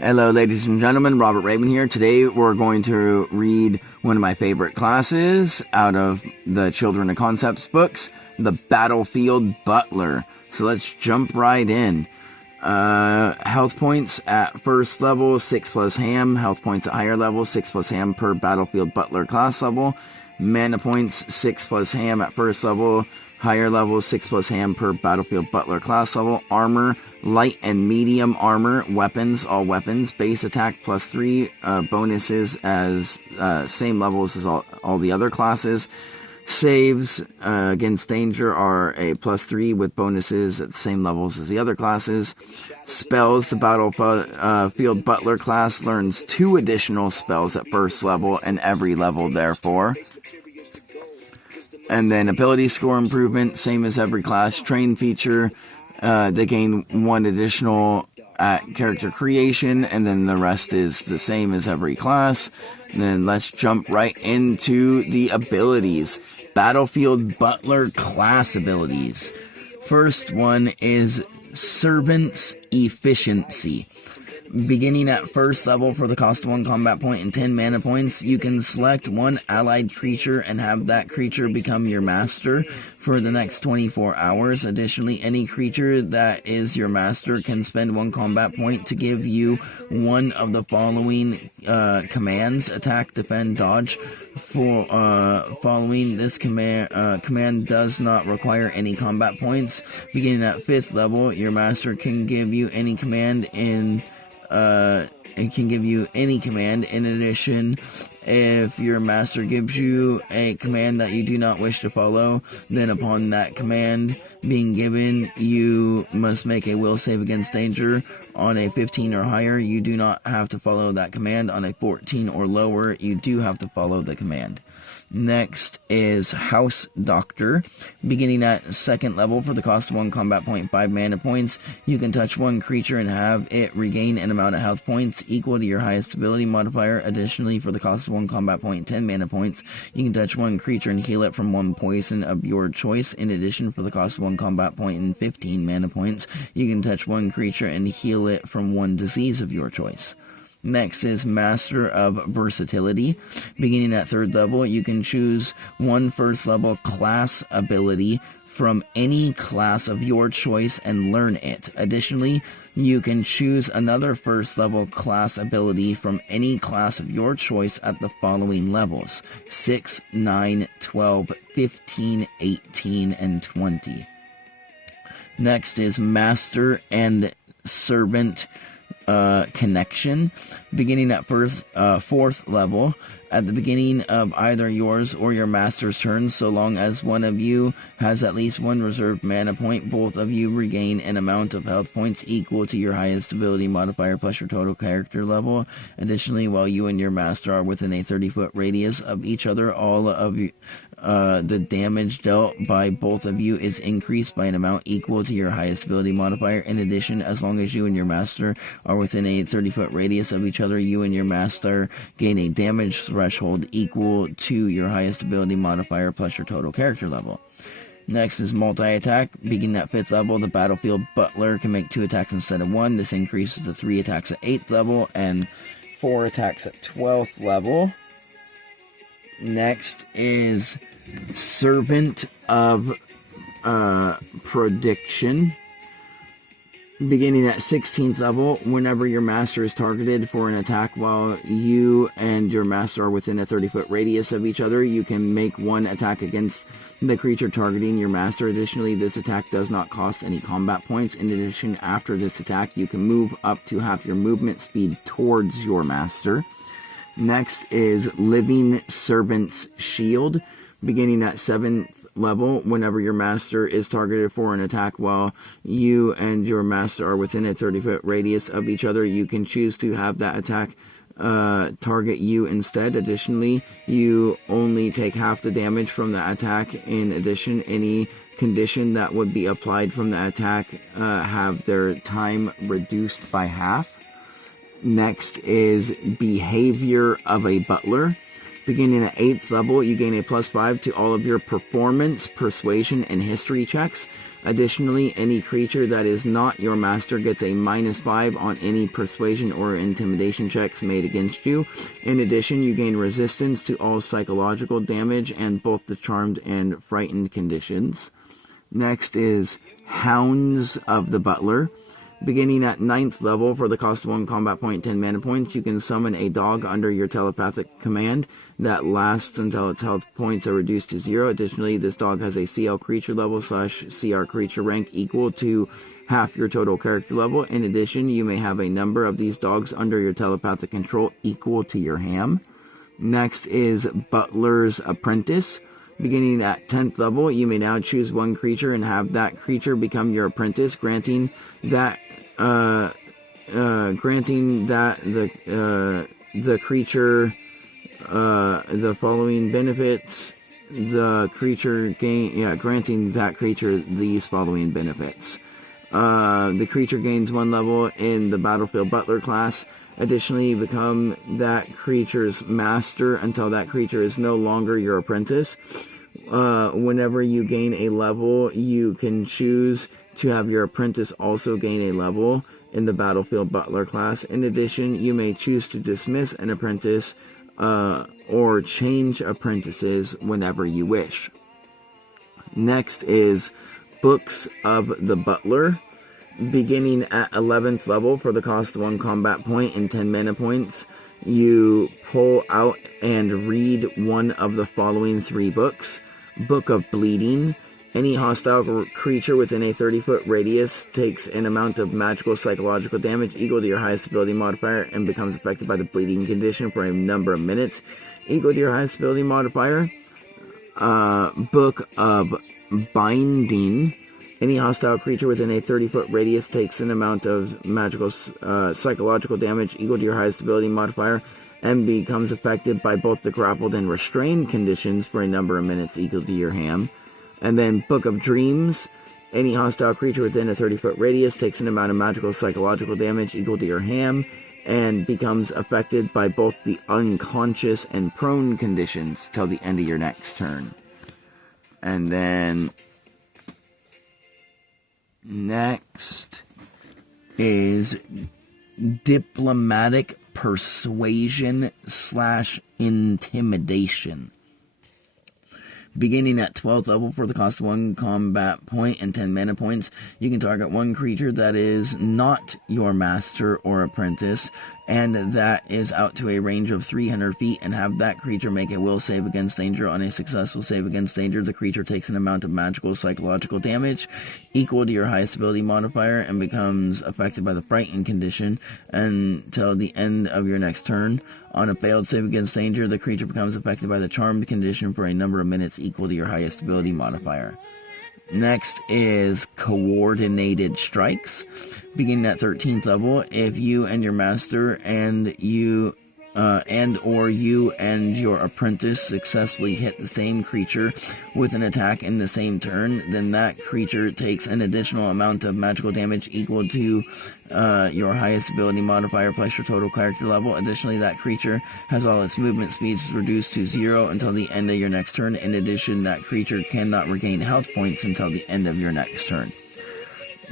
Hello, ladies and gentlemen. Robert Raven here. Today we're going to read one of my favorite classes out of the Children of Concepts books, The Battlefield Butler. So let's jump right in. Health points at first level, 6 plus ham. Health points at higher level, 6 plus ham per Battlefield Butler class level. Mana points, 6 plus ham at first level. Higher level, 6 plus ham per Battlefield Butler class level. Armor, light and medium armor. Weapons, all weapons. Base attack plus 3. Bonuses as same levels as all the other classes. Saves against danger are a plus 3 with bonuses at the same levels as the other classes. Spells, the Battlefield Butler class learns 2 additional spells at first level and every level therefore. And then ability score improvement, same as every class. Train feature, they gain 1 additional at character creation, and then the rest is the same as every class. And then let's jump right into the abilities. Battlefield Butler class abilities. First one is Servant's Efficiency. Beginning at first level for the cost of 1 combat point and 10 mana points, you can select 1 allied creature and have that creature become your master for the next 24 hours. Additionally, any creature that is your master can spend 1 combat point to give you one of the following commands: attack, defend, dodge. Following this command does not require any combat points. Beginning at 5th level, your master can give you any command it can give you any command. In addition, if your master gives you a command that you do not wish to follow, then upon that command being given, you must make a will save against danger. On a 15 or higher, you do not have to follow that command. On a 14 or lower, you do have to follow the command. Next is House Doctor. Beginning at 2nd level for the cost of 1 combat point, 5 mana points, you can touch 1 creature and have it regain an amount of health points equal to your highest ability modifier. Additionally, for the cost of 1 combat point, 10 mana points, you can touch 1 creature and heal it from 1 poison of your choice. In addition, for the cost of 1 combat point and 15 mana points, you can touch 1 creature and heal it from 1 disease of your choice. Next is Master of Versatility. Beginning at 3rd level, you can choose 1 first level class ability from any class of your choice and learn it. Additionally, you can choose another first level class ability from any class of your choice at the following levels: 6, 9, 12, 15, 18, and 20. Next is Master and Servant Connection. Beginning at 4th level, at the beginning of either yours or your master's turn, so long as one of you has at least 1 reserved mana point, both of you regain an amount of health points equal to your highest ability modifier plus your total character level. Additionally, while you and your master are within a 30-foot radius of each other, all of you, the damage dealt by both of you is increased by an amount equal to your highest ability modifier. In addition, as long as you and your master are within a 30-foot radius of each other, you and your master gain a damage threshold equal to your highest ability modifier plus your total character level. Next is multi-attack. Beginning at 5th level, the Battlefield Butler can make 2 attacks instead of 1. This increases to 3 attacks at 8th level and 4 attacks at 12th level. Next is Servant of Prediction. Beginning at 16th level, whenever your master is targeted for an attack while you and your master are within a 30-foot radius of each other, you can make 1 attack against the creature targeting your master. Additionally, this attack does not cost any combat points. In addition, after this attack, you can move up to half your movement speed towards your master. Next is Living Servant's Shield. Beginning at 7th level, whenever your master is targeted for an attack while you and your master are within a 30-foot radius of each other, you can choose to have that attack target you instead. Additionally, you only take half the damage from the attack. In addition, any condition that would be applied from the attack have their time reduced by half. Next is Behavior of a Butler. Beginning at 8th level, you gain a +5 to all of your performance, persuasion, and history checks. Additionally, any creature that is not your master gets a -5 on any persuasion or intimidation checks made against you. In addition, you gain resistance to all psychological damage and both the charmed and frightened conditions. Next is Hounds of the Butler. Beginning at 9th level, for the cost of 1 combat point, 10 mana points, you can summon a dog under your telepathic command that lasts until its health points are reduced to 0. Additionally, this dog has a CL creature level / CR creature rank equal to half your total character level. In addition, you may have a number of these dogs under your telepathic control equal to your ham. Next is Butler's Apprentice. Beginning at 10th level, you may now choose one creature and have that creature become your apprentice, granting that the creature the following benefits. Granting that creature these following benefits. The creature gains 1 level in the Battlefield Butler class. Additionally, you become that creature's master until that creature is no longer your apprentice. Whenever you gain a level, you can choose to have your apprentice also gain a level in the Battlefield Butler class. In addition, you may choose to dismiss an apprentice or change apprentices whenever you wish. Next is Books of the Butler. Beginning at 11th level, for the cost of 1 combat point and 10 mana points, you pull out and read one of the following 3 books. Book of Bleeding. Any hostile creature within a 30-foot radius takes an amount of magical psychological damage equal to your highest ability modifier and becomes affected by the bleeding condition for a number of minutes equal to your highest ability modifier. Book of Binding. Any hostile creature within a 30-foot radius takes an amount of magical psychological damage equal to your highest ability modifier and becomes affected by both the grappled and restrained conditions for a number of minutes equal to your ham. And then Book of Dreams. Any hostile creature within a 30-foot radius takes an amount of magical psychological damage equal to your ham and becomes affected by both the unconscious and prone conditions till the end of your next turn. And then next is Diplomatic Persuasion / Intimidation. Beginning at 12th level, for the cost of 1 combat point and 10 mana points, you can target one creature that is not your master or apprentice, and that is out to a range of 300 feet, and have that creature make a will save against danger. On a successful save against danger, the creature takes an amount of magical psychological damage equal to your highest ability modifier and becomes affected by the frightened condition until the end of your next turn. On a failed save against danger, the creature becomes affected by the charmed condition for a number of minutes equal to your highest ability modifier. Next is Coordinated Strikes. Beginning at 13th level, if you and your master and you and your apprentice successfully hit the same creature with an attack in the same turn, then that creature takes an additional amount of magical damage equal to your highest ability modifier plus your total character level. Additionally, that creature has all its movement speeds reduced to 0 until the end of your next turn. In addition, that creature cannot regain health points until the end of your next turn.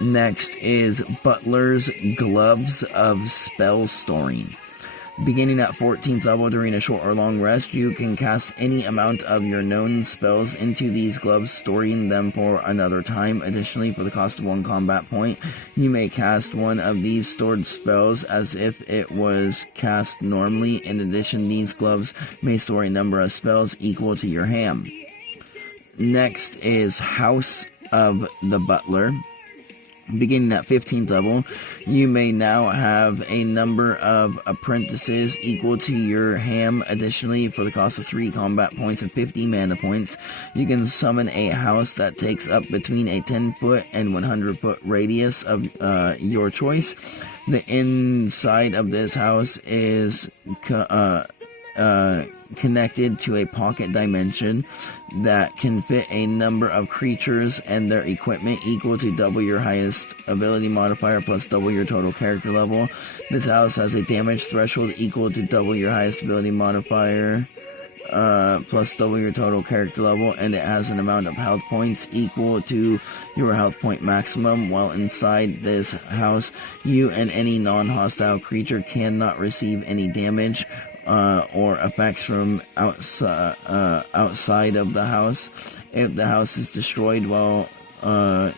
Next is Butler's Gloves of Spell Storing. Beginning at 14th level, during a short or long rest, you can cast any amount of your known spells into these gloves, storing them for another time. Additionally, for the cost of 1 combat point, you may cast one of these stored spells as if it was cast normally. In addition, these gloves may store a number of spells equal to your ham. Next is House of the Butler. Beginning at 15th level, you may now have a number of apprentices equal to your ham. Additionally, for the cost of 3 combat points and 50 mana points, you can summon a house that takes up between a 10-foot and 100-foot radius of your choice. The inside of this house is connected to a pocket dimension that can fit a number of creatures and their equipment equal to double your highest ability modifier plus double your total character level. This house has a damage threshold equal to double your highest ability modifier plus double your total character level, and it has an amount of health points equal to your health point maximum. While inside this house, you and any non-hostile creature cannot receive any damage or effects from outside of the house. If the house is destroyed while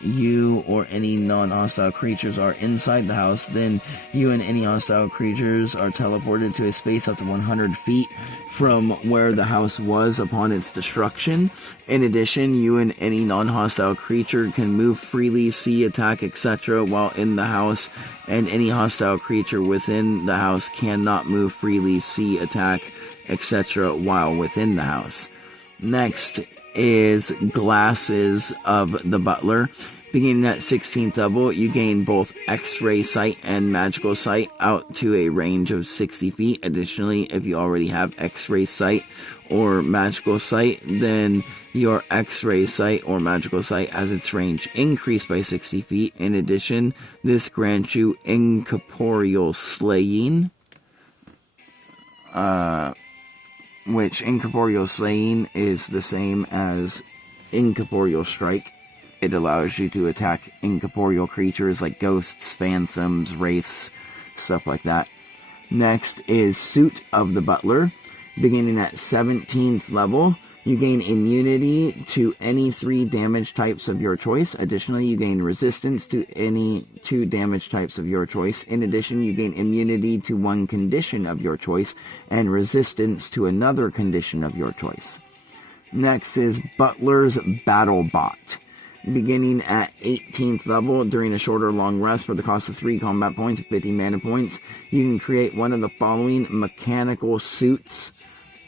you or any non-hostile creatures are inside the house, then you and any hostile creatures are teleported to a space up to 100 feet from where the house was upon its destruction. In addition, you and any non-hostile creature can move freely, see, attack, etc. while in the house, and any hostile creature within the house cannot move freely, see, attack, etc. while within the house. Next is Glasses of the Butler. Beginning at 16th level, you gain both X-ray sight and magical sight out to a range of 60 feet. Additionally, if you already have X-ray sight or magical sight, then your X-ray sight or magical sight has its range increased by 60 feet. In addition, this grants you incorporeal slaying, which incorporeal slaying is the same as incorporeal strike. It allows you to attack incorporeal creatures like ghosts, phantoms, wraiths, stuff like that. Next is Suit of the Butler. Beginning at 17th level, you gain immunity to any 3 damage types of your choice. Additionally, you gain resistance to any 2 damage types of your choice. In addition, you gain immunity to 1 condition of your choice and resistance to another condition of your choice. Next is Butler's Battle Bot. Beginning at 18th level, during a short or long rest for the cost of 3 combat points and 50 mana points, you can create one of the following mechanical suits: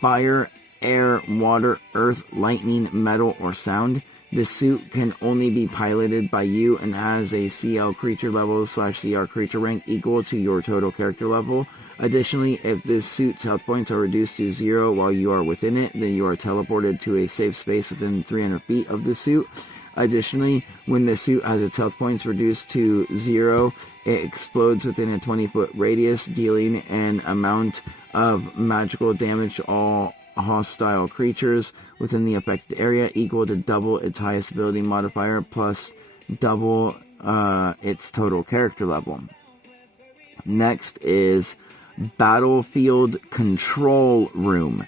fire, air, water, earth, lightning, metal, or sound. This suit can only be piloted by you and has a CL creature level / CR creature rank equal to your total character level. Additionally, if this suit's health points are reduced to 0 while you are within it, then you are teleported to a safe space within 300 feet of the suit. Additionally, when the suit has its health points reduced to 0, it explodes within a 20-foot radius, dealing an amount of magical damage to all hostile creatures within the affected area equal to double its highest ability modifier plus double its total character level. Next is Battlefield Control Room.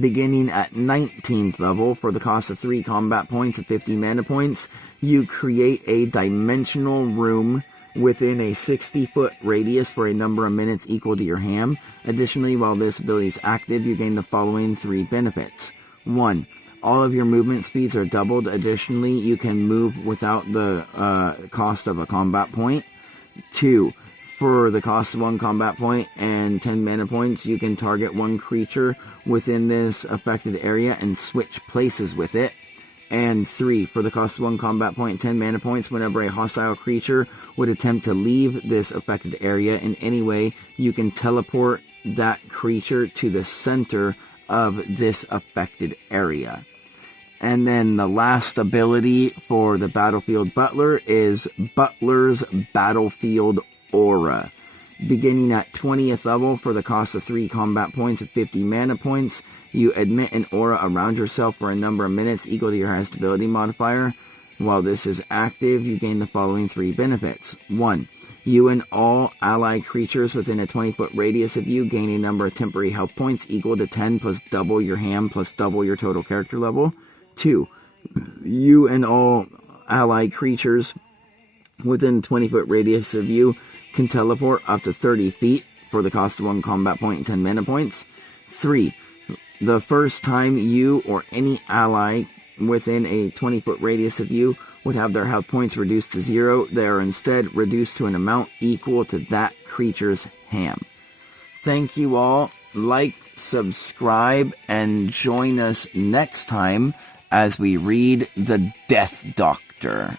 Beginning at 19th level, for the cost of 3 combat points and 50 mana points, you create a dimensional room within a 60-foot radius for a number of minutes equal to your ham. Additionally, while this ability is active, you gain the following 3 benefits. 1. All of your movement speeds are doubled. Additionally, you can move without the cost of a combat point. 2. For the cost of 1 combat point and 10 mana points, you can target 1 creature within this affected area and switch places with it. And 3, for the cost of 1 combat point and 10 mana points, whenever a hostile creature would attempt to leave this affected area in any way, you can teleport that creature to the center of this affected area. And then the last ability for the Battlefield Butler is Butler's Battlefield Aura. Beginning at 20th level, for the cost of 3 combat points and 50 mana points, you emit an aura around yourself for a number of minutes equal to your highest ability modifier. While this is active, you gain the following 3 benefits. 1. You and all allied creatures within a 20-foot radius of you gain a number of temporary health points equal to 10 plus double your ham plus double your total character level. 2. You and all allied creatures within a 20-foot radius of you can teleport up to 30 feet for the cost of 1 combat point and 10 mana points. 3. The first time you or any ally within a 20-foot radius of you would have their health points reduced to 0, they are instead reduced to an amount equal to that creature's ham. Thank you all. Like, subscribe, and join us next time as we read The Death Doctor.